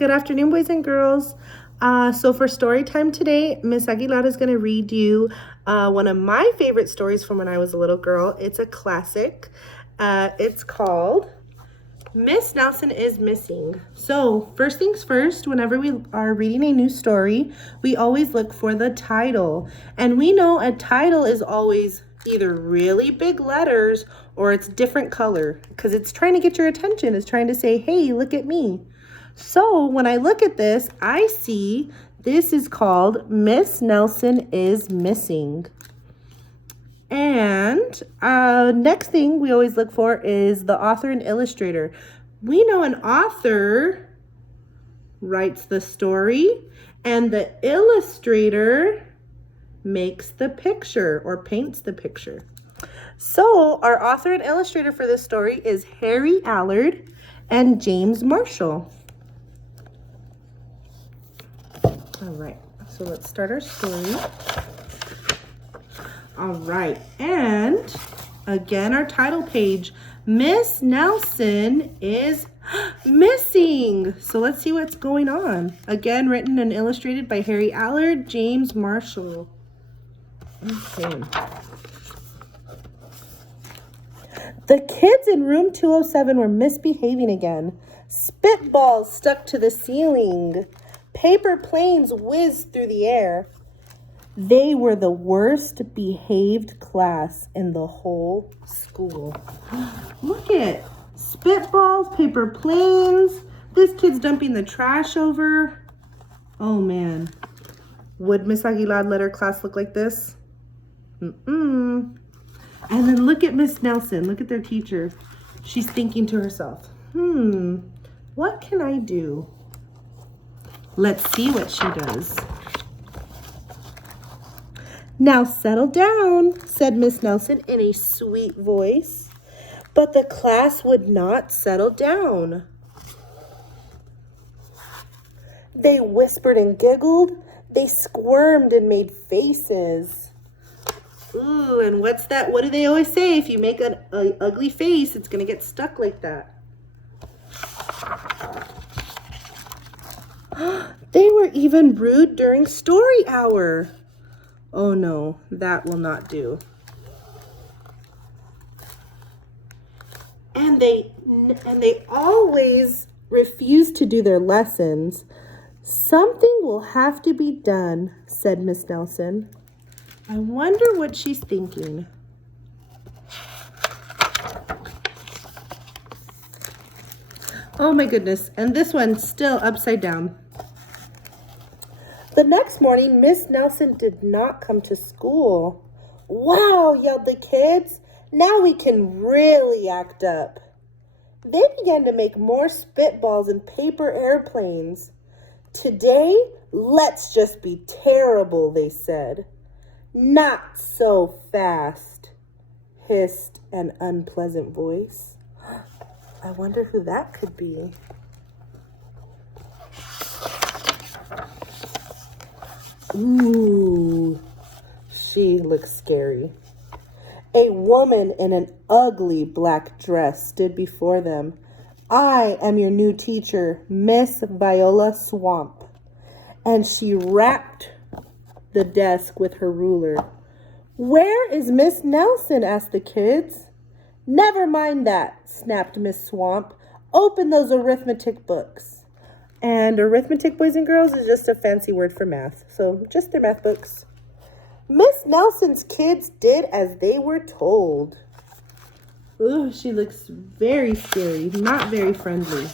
Good afternoon, boys and girls. So for story time today, Miss Aguilar is going to read you one of my favorite stories from when I was a little girl. It's a classic. It's called Miss Nelson is Missing. So first things first, whenever we are reading a new story, we always look for the title. And we know a title is always either really big letters or it's different color because it's trying to get your attention. It's trying to say, hey, look at me. So when I look at this, I see this is called Miss Nelson is Missing. And next thing we always look for is the author and illustrator. We know an author writes the story and the illustrator makes the picture or paints the picture. So our author and illustrator for this story is Harry Allard and James Marshall. All right, so let's start our story. All right, and again, our title page, Miss Nelson is missing. So let's see what's going on. Again, written and illustrated by Harry Allard, James Marshall. Okay. The kids in room 207 were misbehaving again. Spitballs stuck to the ceiling. Paper planes whizzed through the air. They were the worst behaved class in the whole school. Look at spitballs, paper planes. This kid's dumping the trash over. Oh man. Would Miss Aguilar let her class look like this? And then look at Miss Nelson. Look at their teacher. She's thinking to herself, what can I do? Let's see what she does. Now settle down, said Miss Nelson in a sweet voice. But the class would not settle down. They whispered and giggled. They squirmed and made faces. Ooh, and what's that? What do they always say? If you make an ugly face, it's going to get stuck like that. They were even rude during story hour. Oh no, that will not do. And they always refuse to do their lessons. Something will have to be done, said Miss Nelson. I wonder what she's thinking. Oh my goodness, and this one's still upside down. The next morning, Miss Nelson did not come to school. Wow, yelled the kids. Now we can really act up. They began to make more spitballs and paper airplanes. Today, let's just be terrible, they said. Not so fast, hissed an unpleasant voice. I wonder who that could be. Ooh, she looks scary. A woman in an ugly black dress stood before them. I am your new teacher, Miss Viola Swamp. And she rapped the desk with her ruler. Where is Miss Nelson? Asked the kids. Never mind that, snapped Miss Swamp. Open those arithmetic books. And arithmetic, boys and girls, is just a fancy word for math. So just their math books. Miss Nelson's kids did as they were told. Ooh, she looks very scary, not very friendly.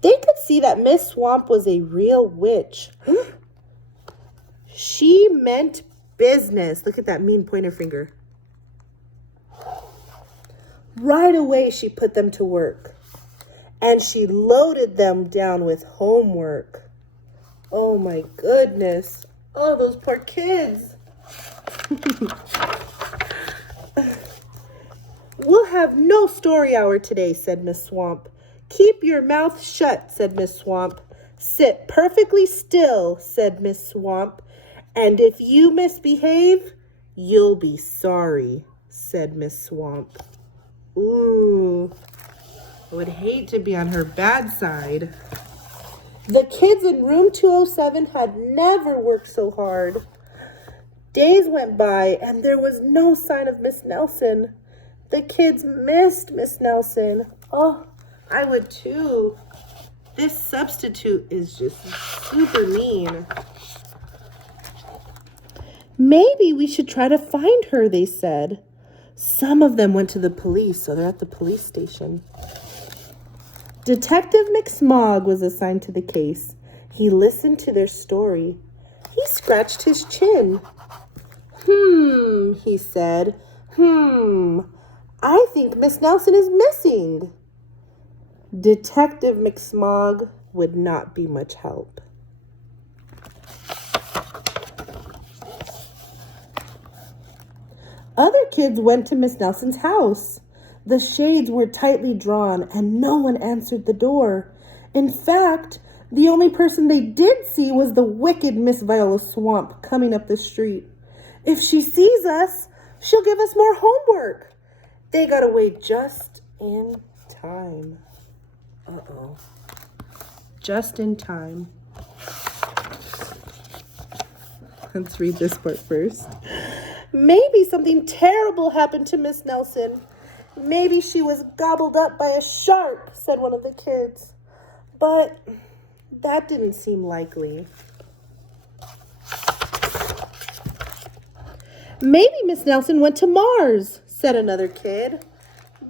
They could see that Miss Swamp was a real witch. She meant business. Look at that mean pointer finger. Right away, she put them to work. And she loaded them down with homework. Oh my goodness. Oh, those poor kids. We'll have no story hour today, said Miss Swamp. Keep your mouth shut, said Miss Swamp. Sit perfectly still, said Miss Swamp. And if you misbehave, you'll be sorry, said Miss Swamp. Ooh. I would hate to be on her bad side. The kids in room 207 had never worked so hard. Days went by and there was no sign of Miss Nelson. The kids missed Miss Nelson. Oh, I would too. This substitute is just super mean. Maybe we should try to find her, they said. Some of them went to the police, so they're at the police station. Detective McSmog was assigned to the case. He listened to their story. He scratched his chin. He said. I think Miss Nelson is missing. Detective McSmog would not be much help. Other kids went to Miss Nelson's house. The shades were tightly drawn and no one answered the door. In fact, the only person they did see was the wicked Miss Viola Swamp coming up the street. If she sees us, she'll give us more homework. They got away just in time. Uh-oh. Just in time. Let's read this part first. Maybe something terrible happened to Miss Nelson. Maybe she was gobbled up by a shark, said one of the kids. But that didn't seem likely. Maybe Miss Nelson went to Mars, said another kid.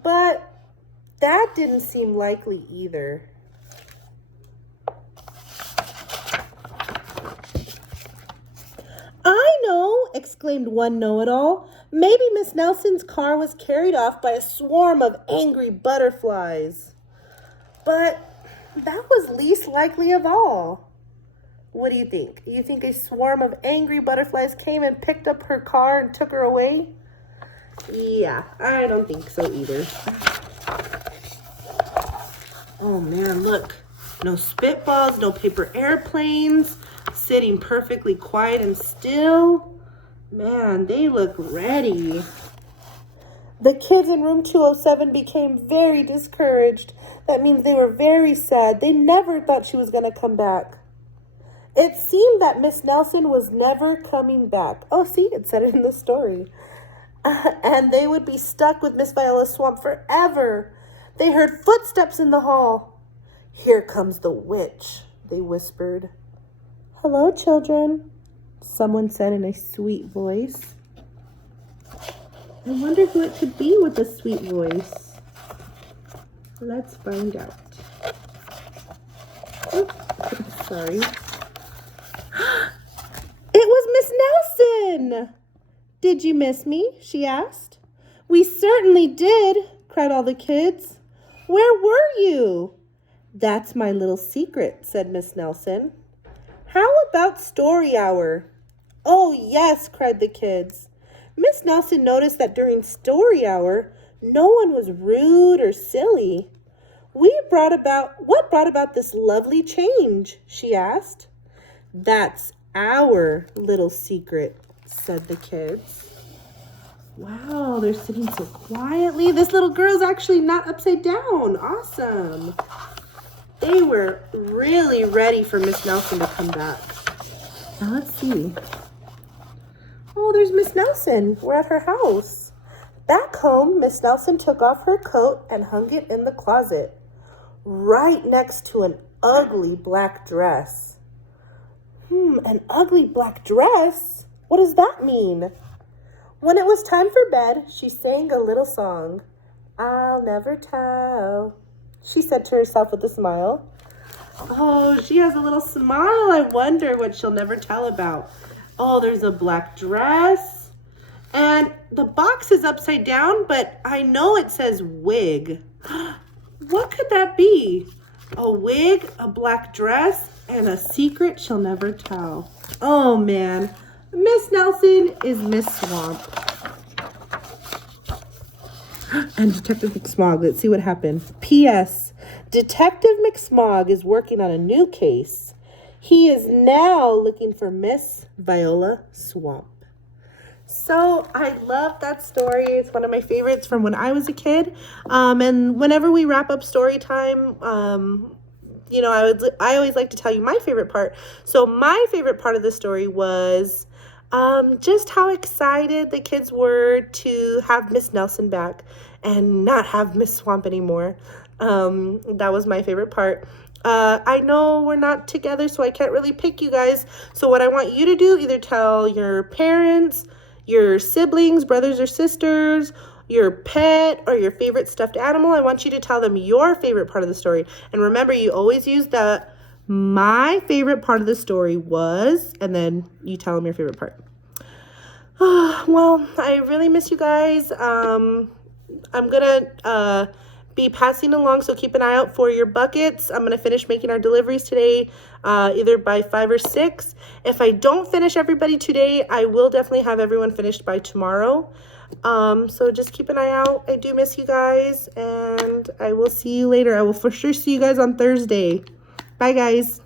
But that didn't seem likely either. I know, exclaimed one know-it-all. Maybe Miss Nelson's car was carried off by a swarm of angry butterflies. But that was least likely of all. What do you think? You think a swarm of angry butterflies came and picked up her car and took her away? Yeah, I don't think so either. Oh man, look. No spitballs, no paper airplanes, sitting perfectly quiet and still. Man, they look ready. The kids in room 207 became very discouraged. That means they were very sad. They never thought she was going to come back. It seemed that Miss Nelson was never coming back. Oh, see, it said it in the story. And they would be stuck with Miss Viola Swamp forever. They heard footsteps in the hall. Here comes the witch, they whispered. Hello, children, someone said in a sweet voice. I wonder who it could be with a sweet voice. Let's find out. Oops, sorry. It was Miss Nelson! Did you miss me? She asked. We certainly did, cried all the kids. Where were you? That's my little secret, said Miss Nelson. How about story hour? Oh, yes, cried the kids. Miss Nelson noticed that during story hour, no one was rude or silly. What brought about this lovely change? She asked. That's our little secret, said the kids. Wow, they're sitting so quietly. This little girl's actually not upside down. Awesome. They were really ready for Miss Nelson to come back. Now let's see. Oh, there's Miss Nelson. We're at her house. Back home, Miss Nelson took off her coat and hung it in the closet, right next to an ugly black dress. An ugly black dress? What does that mean? When it was time for bed, she sang a little song. I'll never tell, she said to herself with a smile. Oh, she has a little smile. I wonder what she'll never tell about. Oh, there's a black dress. And the box is upside down, but I know it says wig. What could that be? A wig, a black dress, and a secret she'll never tell. Oh, man. Miss Nelson is Miss Swamp. And Detective McSmog. Let's see what happened. P.S. Detective McSmog is working on a new case. He is now looking for Miss Viola Swamp. So I love that story. It's one of my favorites from when I was a kid. And whenever we wrap up story time, you know, I always like to tell you my favorite part. So my favorite part of the story was just how excited the kids were to have Miss Nelson back and not have Miss Swamp anymore. That was my favorite part. I know we're not together, so I can't really pick you guys. So what I want you to do, either tell your parents, your siblings, brothers or sisters, your pet, or your favorite stuffed animal. I want you to tell them your favorite part of the story. And remember, you always use the my favorite part of the story was, and then you tell them your favorite part. Well, I really miss you guys. I'm gonna be passing along, so keep an eye out for your buckets. I'm gonna finish making our deliveries today, either by 5 or 6. If I don't finish everybody today, I will definitely have everyone finished by tomorrow. So just keep an eye out. I do miss you guys, and I will see you later. I will for sure see you guys on Thursday. Bye, guys.